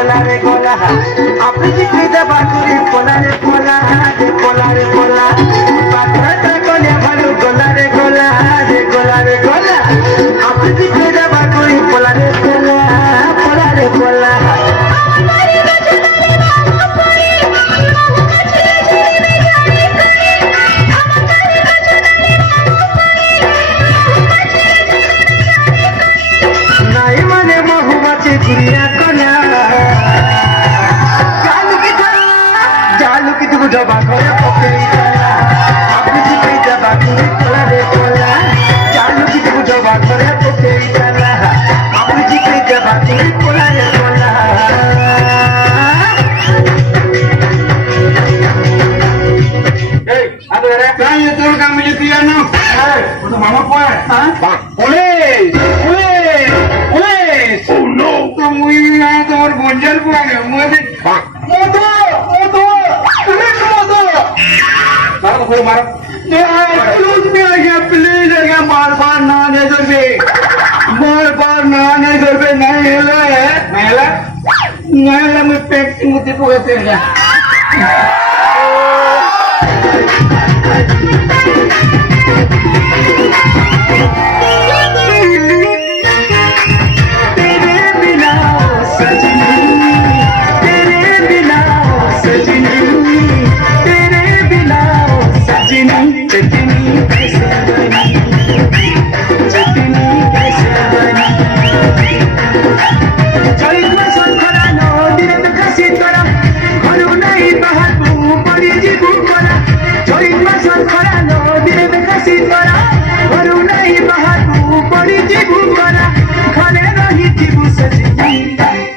Cola आपली जिकरी बाकुरी Cola रे Cola baccarat कोल्या भालू कोला रे कोला आपली जिकरी बाकुरी कोला रे कोला नाही म्हणे महुमाची गुरिया कोल्या चालू की तू जबा करे पकेई चला आपली जिकरी बाकुरी कोला रे कोला चालू की तू जबा करे पकेई चला आपली जिकरी बाकुरी कोला रे कोला काय येतो का म्हणजे तुझ्या नाव तुझं मामा पण पोलीस पोलीस पोलीस मुली समोर गोंजल पण मध्ये प्लीज मार बार ना नजर पे नहीं मैं पेट मुझे पूछते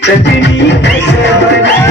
सजनी कैसे बनी